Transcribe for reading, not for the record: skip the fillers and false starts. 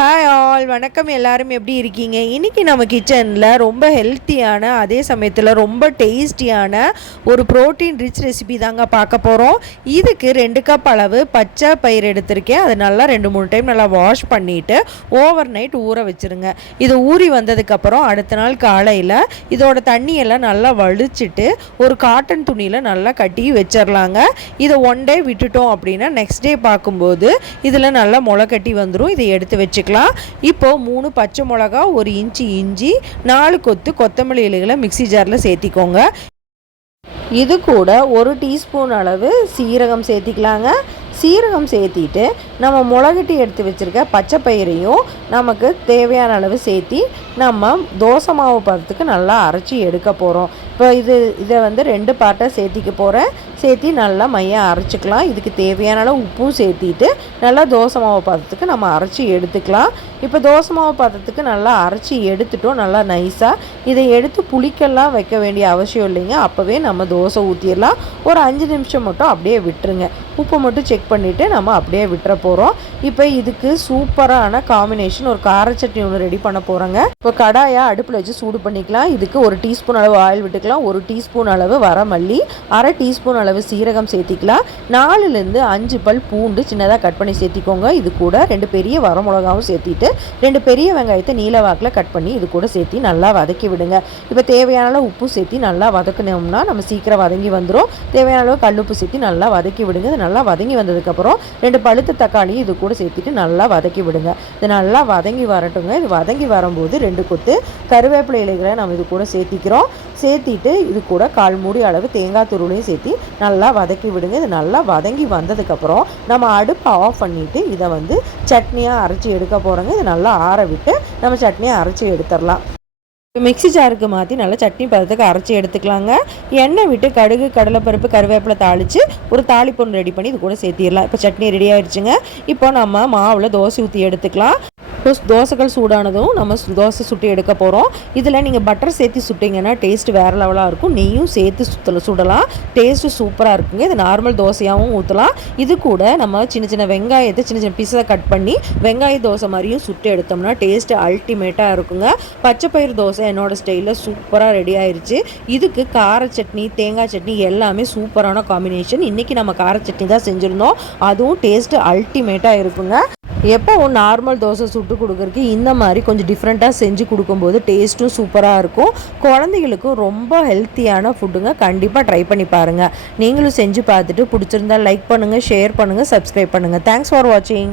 Hi all, வணக்கம். எல்லாரும் எப்படி இருக்கீங்க? இன்றைக்கி நம்ம கிச்சனில் ரொம்ப ஹெல்த்தியான, அதே சமயத்தில் ரொம்ப டேஸ்டியான ஒரு ப்ரோட்டீன் ரிச் ரெசிபி தாங்க பார்க்க போகிறோம். இதுக்கு 2 கப் அளவு பச்சை பயிர் எடுத்திருக்கேன். அதை நல்லா 2-3 டைம் நல்லா வாஷ் பண்ணிவிட்டு ஓவர் நைட் ஊற வச்சுருங்க. இது ஊறி வந்ததுக்கப்புறம் அடுத்த நாள் காலையில் இதோட தண்ணியெல்லாம் நல்லா வடிச்சிட்டு ஒரு காட்டன் துணியில் நல்லா கட்டி வச்சிடலாங்க. இதை 1 டே விட்டுட்டோம் அப்படின்னா நெக்ஸ்ட் டே பார்க்கும்போது இதில் நல்லா முளை கட்டி வந்துடும். இதை எடுத்து வச்சுக்கலாம். இப்போ 3 பச்சை மிளகா, 1 இன்ச்சு இஞ்சி, 4 கொத்து கொத்தமல்லி இலைகளை மிக்ஸி ஜாரில் சேர்த்திக்கோங்க. இது கூட 1 டீஸ்பூன் அளவு சீரகம் சேர்த்திக்கலாங்க. சீரகம் சேர்த்திட்டு நம்ம முளகட்டி எடுத்து வச்சுருக்க பச்சை பயிரையும் நமக்கு தேவையான அளவு சேர்த்தி நம்ம தோசை மாவு பதத்துக்கு நல்லா அரைச்சி எடுக்க போகிறோம். இப்போ இதை 2 பார்ட்டாக சேர்த்திக்க போகிறேன். சேர்த்தி நல்லா மையம் அரைச்சிக்கலாம். இதுக்கு தேவையான அளவு உப்பும் சேர்த்திட்டு நல்லா தோசை மாவு பதத்துக்கு நம்ம அரைச்சி எடுத்துக்கலாம். இப்போ தோசை மாவு பதத்துக்கு நல்லா அரைச்சி எடுத்துட்டோம், நல்லா நைஸாக. இதை எடுத்து புளிக்கெல்லாம் வைக்க வேண்டிய அவசியம் இல்லைங்க. அப்போவே நம்ம தோசை ஊற்றிடலாம். ஒரு 5 நிமிஷம் மட்டும் அப்படியே விட்டுருங்க. உப்பு மட்டும் செக் பண்ணிவிட்டு நம்ம அப்படியே விட்டுற போகிறோம். இப்போ இதுக்கு சூப்பரான காம்பினேஷன் ஒரு கார சட்னி ஒன்று ரெடி பண்ண போகிறோங்க. இப்போ கடாயை அடுப்பில் வச்சு சூடு பண்ணிக்கலாம். இதுக்கு 1 டீஸ்பூன் அளவு ஆயில் விட்டுக்கலாம். 1 டீஸ்பூன் அளவு வரமல்லி, 1/2 டீஸ்பூன் அளவு சீரகம் சேர்த்திக்கலாம். 4லேருந்து 5 பல் பூண்டு சின்னதாக கட் பண்ணி சேர்த்திக்கோங்க. இது கூட 2 பெரிய வரமிளகாவும் சேர்த்திட்டு 2 பெரிய வெங்காயத்தை நீல வாக்கில் கட் பண்ணி இது கூட சேர்த்தி நல்லா வதக்கி விடுங்க. இப்போ தேவையான அளவு உப்பு சேர்த்தி நல்லா வதக்கணும்னா நம்ம சீக்கிரம் வதங்கி வந்துடும். தேவையான அளவு கல்லுப்பு சேர்த்தி நல்லா வதக்கி விடுங்க. இது நல்லா வதங்கி வந்ததுக்கப்புறம் 2 பழுத்த தக்காளி இது கூட சேர்த்திட்டு நல்லா வதக்கி விடுங்க. இது நல்லா வதங்கி வரட்டுங்க. இது வதங்கி வரும்போது 2 கொத்து கருவேப்பிலை இலைகளை நம்ம இது கூட சேர்த்திக்கிறோம். சேர்த்திட்டு இது கூட 1/4 மூடி அளவு தேங்காய் துருளையும் சேர்த்தி நல்லா வதக்கி விடுங்க. இது நல்லா வதங்கி வந்ததுக்கப்புறம் நம்ம அடுப்பை ஆஃப் பண்ணிவிட்டு இதை சட்னியாக அரைச்சி எடுக்க போகிறோங்க. இது நல்லா ஆற விட்டு நம்ம சட்னியாக அரைச்சி எடுத்துடலாம். மிக்ஸி ஜாருக்கு மாற்றி நல்லா சட்னி பதத்துக்கு அரைச்சி எடுத்துக்கலாங்க. எண்ணெய் விட்டு கடுகு, கடலைப்பருப்பு, கருவேப்பிலை தாளித்து ஒரு தாளிப்பொண்ணு ரெடி பண்ணி இது கூட சேர்த்திடலாம். இப்போ சட்னி ரெடி ஆகிடுச்சுங்க. இப்போ நம்ம மாவில் தோசை ஊற்றி எடுத்துக்கலாம். இப்போ தோசைகள் சூடானதும் நம்ம தோசை சுட்டி எடுக்க போகிறோம். இதில் நீங்கள் பட்டர் சேர்த்து சுட்டிங்கன்னா டேஸ்ட்டு வேறு லெவலாக இருக்கும். நெய்யும் சேர்த்து சுடலாம். டேஸ்ட்டு சூப்பராக இருக்குங்க. இது நார்மல் தோசையாகவும் ஊற்றலாம். இது கூட நம்ம சின்ன சின்ன வெங்காயத்தை சின்ன சின்ன பீஸாக கட் பண்ணி வெங்காய தோசை மாதிரியும் சுட்டு எடுத்தோம்னா டேஸ்ட்டு அல்டிமேட்டாக இருக்குங்க. பச்சைப்பயிறு தோசை என்னோடய ஸ்டைலில் சூப்பராக ரெடி ஆயிடுச்சு. இதுக்கு கார சட்னி, தேங்காய் சட்னி எல்லாமே சூப்பரான காம்பினேஷன். இன்றைக்கி நம்ம கார சட்னி தான் செஞ்சுருந்தோம். அதுவும் டேஸ்ட்டு அல்டிமேட்டாக இருக்குங்க. எப்போ நார்மல் தோசை சுட்டு கொடுக்குறதுக்கு இந்த மாதிரி கொஞ்சம் டிஃப்ரெண்ட்டாக செஞ்சு கொடுக்கும்போது டேஸ்ட்டும் சூப்பராக இருக்கும். குழந்தைகளுக்கும் ரொம்ப ஹெல்த்தியான ஃபுட்டுங்க. கண்டிப்பாக ட்ரை பண்ணி பாருங்கள். நீங்களும் செஞ்சு பார்த்துட்டு பிடிச்சிருந்தா லைக் பண்ணுங்கள், ஷேர் பண்ணுங்கள், சப்ஸ்கிரைப் பண்ணுங்கள். தேங்க்ஸ் ஃபார் வாட்சிங்.